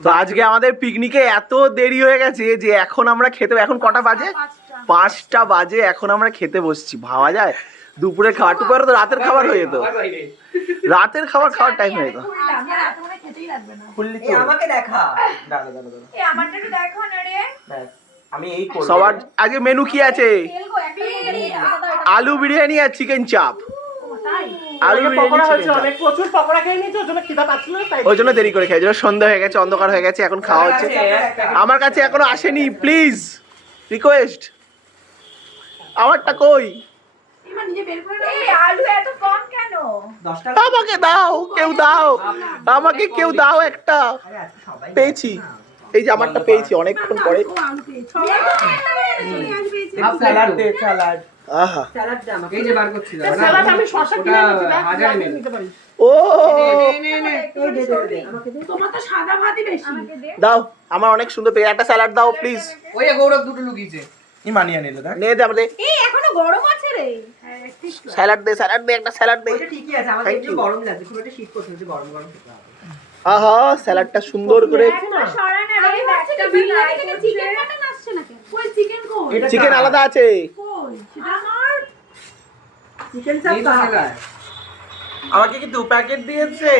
তো আজকে আমাদের পিকনিকে এত দেরি হয়ে গেছে যে এখন আমরা খেতে এখন কটা বাজে? পাঁচটা। বাজে এখন আমরা খেতে বসছি। ভাবা যায় দুপুরে খাবার টুকুর তো রাতের খাবার হয়ে যেত। রাতের খাবার খাওয়ার টাইম হয়ে যেত। আমি এই করব। সবার আজকে মেনু কি আছে? আলু বিরিয়ানি আর চিকেন চাপ আলু আলু বিরিয়ানি পকোড়া chicken হয়েছে চাপ। অনেক প্রচুর পকোড়া খেয়ে নিয়েছে ওর জন্য খিদা পাচ্ছিল তাই ওই জন্য দেরি করে সন্ধ্যা হয়ে গেছে অন্ধকার হয়ে গেছে এখন খাওয়া হচ্ছে। আমার কাছে এখনও আসেনি প্লিজ রিকোয়েস্ট। আমারটা কই? এই আলু এত কম কেন? দশ টাকা। আমাকে দাও কেউ দাও আমাকে কেউ দাও একটা। পেয়েছি। এই যে আমারটা পেয়েছি অনেকক্ষণ পরে। আহা। স্যালাড দে আমাকে এই যে বার করছি স্যালাড আমি শসা কিনে এনেছি দেখ, হাজার রাতে ml নিতে পারিস। ও। দাও আমার অনেক সুন্দর পেয়ে একটা স্যালাড দাও প্লিজ ওই গৌরব দুটো লুকিয়েছে। ই মানিয়ে নিল দেখ। নে দে আমাদের। এই এখনও গরম আছে রে। স্যালাড দে স্যালাড দে একটা স্যালাড দে। ওটা ঠিকই আছে আমাদের একটু গরম লাগছে খুব একটা শীত করছে গরম গরম খেতে হবে। আহা স্যালাডটা সুন্দর করে চিকেন মাটন আসছে না কেন কই চিকেন কই এটা চিকেন চাপ। আলাদা আছে। চিকেন। আমাকে কি দু প্যাকেট দিয়েছে?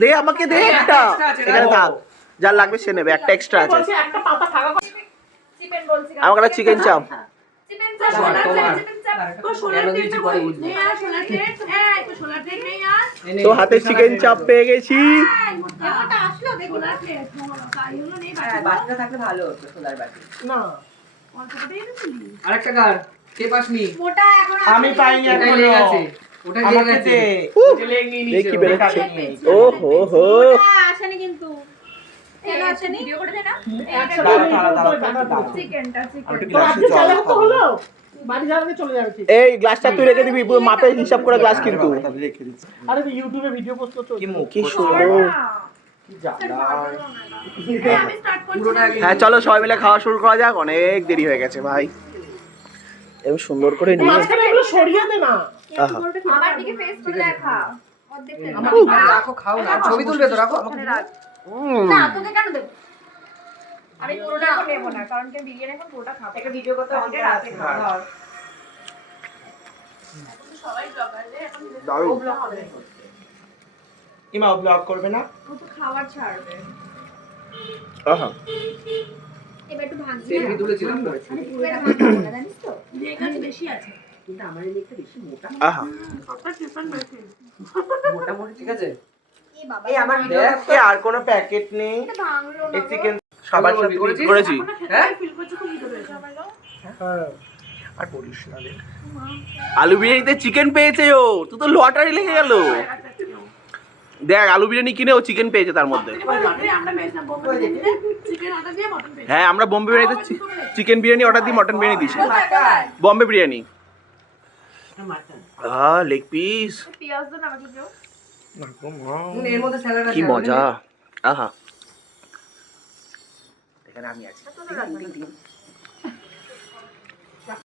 দে আমাকে দে একটা extra আছে, এখানে থাক যার লাগবে সে নেবে একটা এক্সট্রা আছে। বলছে একটা পাতা থাকা চিকেন বলছি আমাকে একটা চিকেন চাপ চাপ তো কেন দিয়েছি পরে নে আর সোনার কেক এই তো সোনার কেক নেই আর। তো হাতে চিকেন চাপ পেয়ে গেছি। এমনটা আসলো দেখো সোনার প্লেট তাই হলো নেই হ্যাঁ বাটিটা থাকলে ভালো হতো সোলার বাটি। না। অল্পটা দিয়ে দিছিলি আরেকটা কার? কে পাসনি? মোটা এখন আমি পাইনি এখনও। ওটা লেগে লেগ নিয়ে দেখি বেরোচ্ছে। ও হো আসেনি কিন্তু। এই গ্লাসটা তুই রেখে দিবি মাপে হিসাব করে গ্লাস কিন্তু। আরে ইউটিউবে ভিডিও পোস্ট করছ? কি? সুন্দর। হ্যাঁ চলো সবাই মিলে খাওয়া শুরু করা যাক অনেক দেরি হয়ে গেছে ভাই। এরকম সুন্দর করে নিয়ে মাঝখানে এগুলো সরিয়ে দে না। আমার দিকে ফেস করে দেখা। রাখো খাও না। ছবি তুলবে তো রাখো। ওখানে না তোকে কেন দেবো? আমি পুরোটা না কারণ কি বিরিয়ানি এখন পুরোটা খাব। একটা ভিডিও করতে আজকে রাতে রাতে খাওয়া সবাই ব্লগার রে এখন দারুণ ইমা ব্লগ করবে না? ও তো খাবার ছাড়বে। আহা। এবার একটু তুলেছিলাম খাব না জানিস তো? এখানে বেশি আছে। কিন্তু আমার এই বেশি মোটা। আহা। মোটা মোটা ঠিক আছে? এই আমার আর কোনো প্যাকেট নেই। এই চিকেন সবার সাথে করেছি। হ্যাঁ? হ্যাঁ। আর বলিস না আলু বিরিয়ানিতে চিকেন পেয়েছে ও। তুই তো লটারি লেগে গেল। দেখ আলু বিরিয়ানি কিনে ও চিকেন পেয়েছে তার মধ্যে। হ্যাঁ আমরা বোম্বে বিরিয়ানিতে চিকেন বিরিয়ানি অর্ডার দিই মটন বিরিয়ানি দিছি বম্বে বিরিয়ানি। আহ লেগ পিস কি মজা। আহা। এখানে আমি আছি।